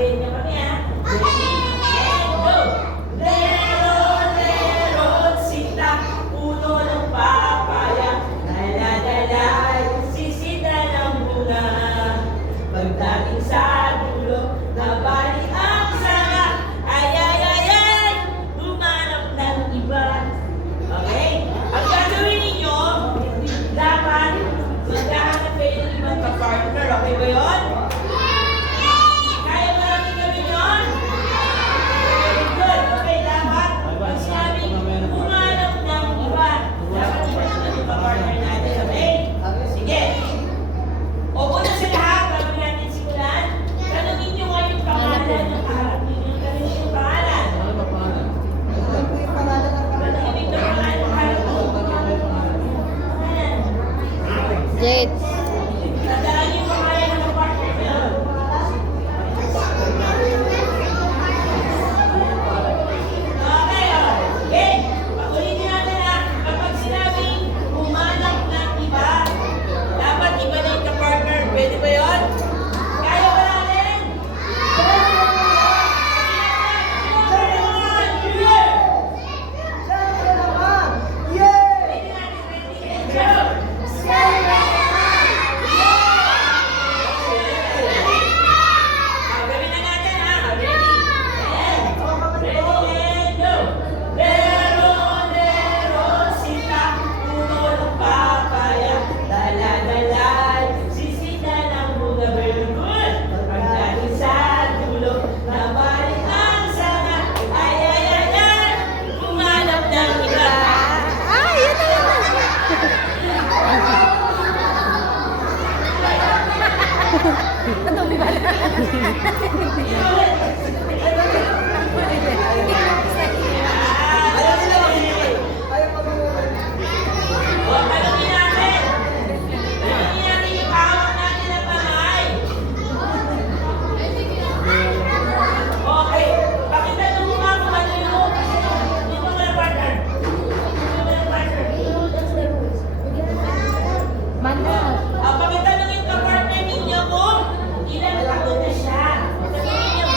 Sabihin niyo kami ha. Ready? And go! Leron, sita, puno ng papaya. Daladalay, sisita ng bunga. Pagdating sa dulo, nabali ang sanga. Ay, humanap ng iba. Okay? Ang gagawin ninyo, dapat maghahanap kayo ng ibang ka-partner. Okay ba yun? Kaya mo namin gawin yun? Very good. Okay, dapat pag sinabing humanap ng iba, dapat iba naman yung ka-partner natin. Okay? Sige. O una sa lahat, bago natin simulan, tanungin nyo nga yung pangalan ng kaharap ninyo. Tanungin nyo yung pangalan. Tanungin nyo yung pangalan ng kaharap mo. Pangalan. Jade. Tandaan niyo yung pangalan ng ka-partner nyo. Okay, okay. Pakulitin natin ha. Kapag sinabing humanap ng iba, dapat iba na yung ka-partner. Pwede ba yun? Kaya ba natin? Ready natin, ready, and go! Gawin na natin ha. Ready? Ready and go! Leron, sita, puno ng papaya. Dala-dalay, sisita ng bunga. Very good! Pagdating sa dulo, nabali ang sanga. Ay, humanap ng iba. Ah, yun na yun. Ano ba? Tanungin natin yung hawak natin na kamay. Okay, pakitanong mo nga kung ano yung dito mo na partner. Dito mo na partner. Mana? Pakitanongin ka partner ninyo kung ilang taon na siya. Tanungin niyo.